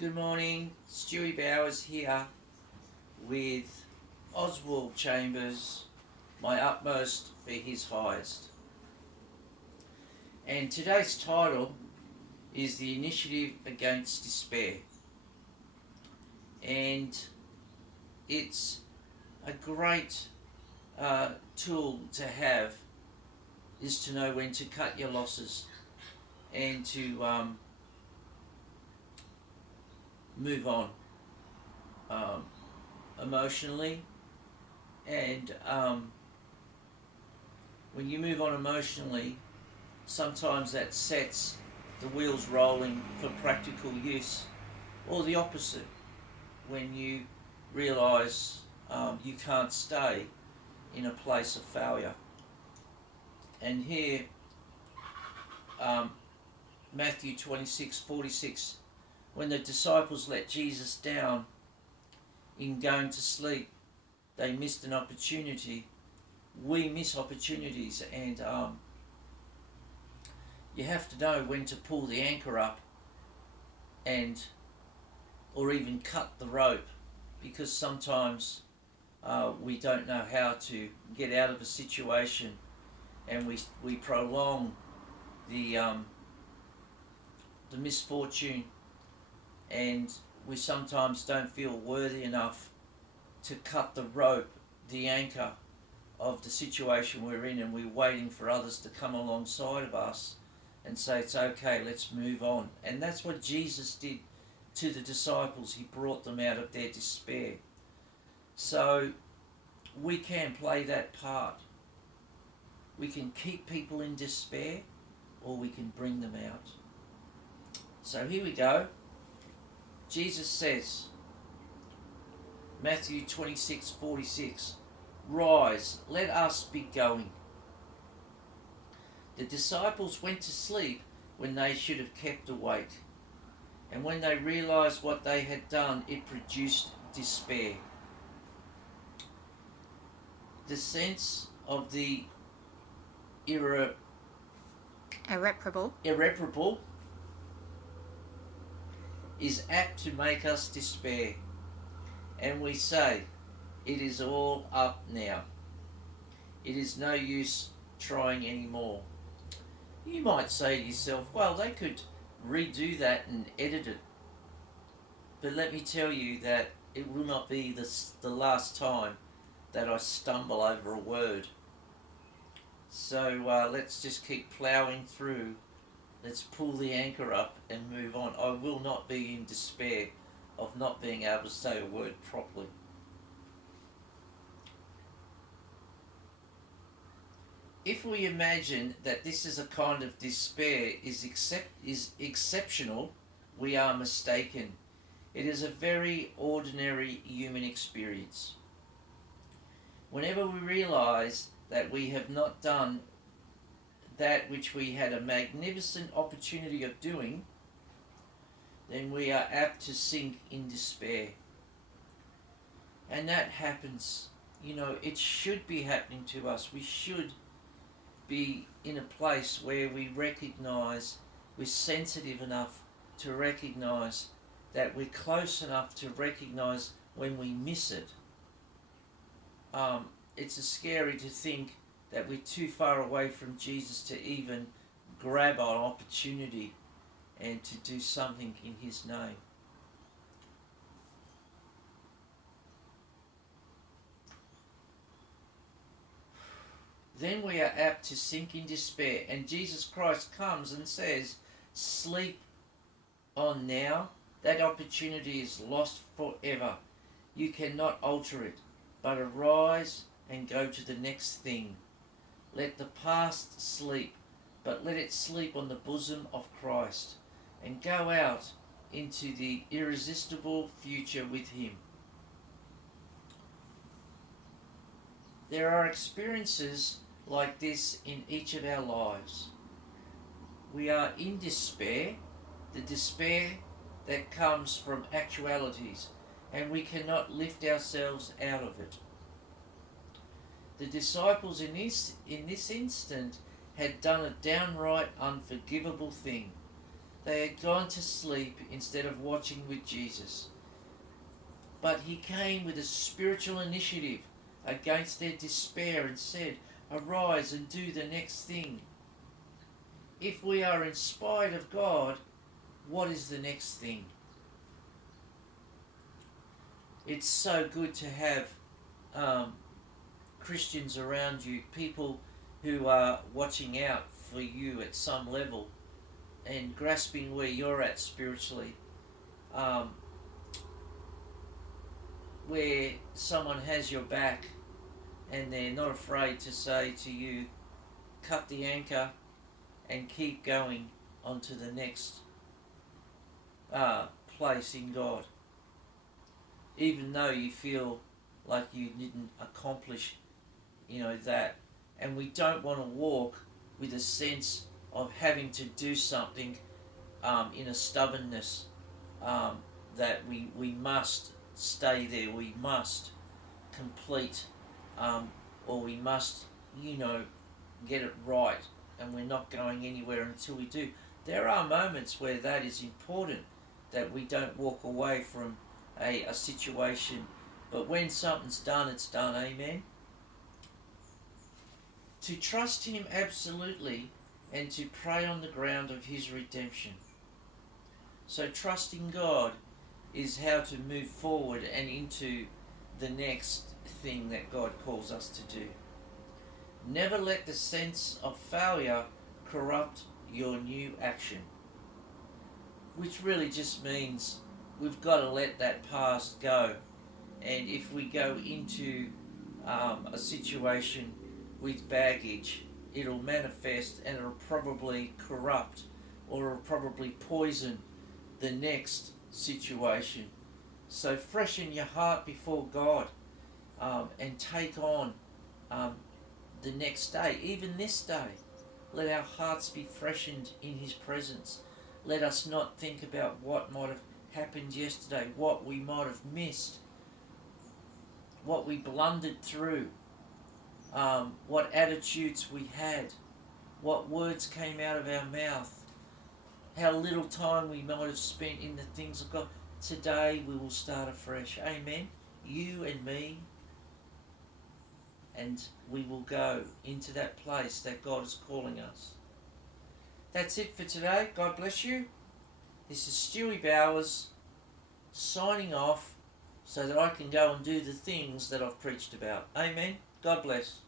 Good morning, Stewie Bowers here with Oswald Chambers, my utmost for his highest. And today's title is The Initiative Against Despair. And it's a great tool to have, is to know when to cut your losses and to move on emotionally. And when you move on emotionally, sometimes that sets the wheels rolling for practical use, or the opposite, when you realise you can't stay in a place of failure. And here, Matthew 26:46, when the disciples let Jesus down in going to sleep, they missed an opportunity. We miss opportunities, and you have to know when to pull the anchor up and or even cut the rope, because sometimes we don't know how to get out of a situation, and we prolong the misfortune, and we sometimes don't feel worthy enough to cut the rope, the anchor of the situation we're in, and we're waiting for others to come alongside of us and say, it's okay, let's move on. And that's what Jesus did to the disciples. He brought them out of their despair. So we can play that part. We can keep people in despair, or we can bring them out. So here we go. Jesus says, Matthew 26:46, "Rise, let us be going." The disciples went to sleep when they should have kept awake. And when they realised what they had done, it produced despair. The sense of the irreparable is apt to make us despair, and we say, it is all up now. It is no use trying anymore. You might say to yourself, well, they could redo that and edit it. But let me tell you that it will not be the last time that I stumble over a word. So let's just keep ploughing through. Let's pull the anchor up and move on. I will not be in despair of not being able to say a word properly. If we imagine that this is a kind of despair is exceptional, we are mistaken. It is a very ordinary human experience. Whenever we realise that we have not done that which we had a magnificent opportunity of doing, then we are apt to sink in despair. And that happens, it should be happening to us. We should be in a place where we recognise, we're sensitive enough to recognise that we're close enough to recognise when we miss it. It's scary to think that we're too far away from Jesus to even grab an opportunity and to do something in his name. Then we are apt to sink in despair, and Jesus Christ comes and says, sleep on now. That opportunity is lost forever. You cannot alter it, but arise and go to the next thing. Let the past sleep, but let it sleep on the bosom of Christ, and go out into the irresistible future with him. There are experiences like this in each of our lives. We are in despair, the despair that comes from actualities, and we cannot lift ourselves out of it. The disciples in this instant had done a downright unforgivable thing. They had gone to sleep instead of watching with Jesus. But he came with a spiritual initiative against their despair and said, "Arise and do the next thing." If we are inspired of God, what is the next thing? It's so good to have Christians around you, people who are watching out for you at some level and grasping where you're at spiritually, where someone has your back and they're not afraid to say to you, cut the anchor and keep going on to the next place in God, even though you feel like you didn't accomplish that. And we don't want to walk with a sense of having to do something in a stubbornness, that we must stay there, we must complete, or we must get it right, and we're not going anywhere until we do. There are moments where that is important, that we don't walk away from a situation, but when something's done, it's done. Amen. To trust him absolutely and to pray on the ground of his redemption. So trusting God is how to move forward and into the next thing that God calls us to do. Never let the sense of failure corrupt your new action, which really just means we've got to let that past go. And if we go into a situation with baggage, it'll manifest and it'll probably corrupt, or it'll probably poison the next situation. So freshen your heart before God, and take on the next day, even this day. Let our hearts be freshened in his presence. Let us not think about what might have happened yesterday, what we might have missed, what we blundered through, what attitudes we had, what words came out of our mouth, how little time we might have spent in the things of God. Today we will start afresh. Amen. You and me. And we will go into that place that God is calling us. That's it for today. God bless you. This is Stewie Bowers signing off so that I can go and do the things that I've preached about. Amen. God bless.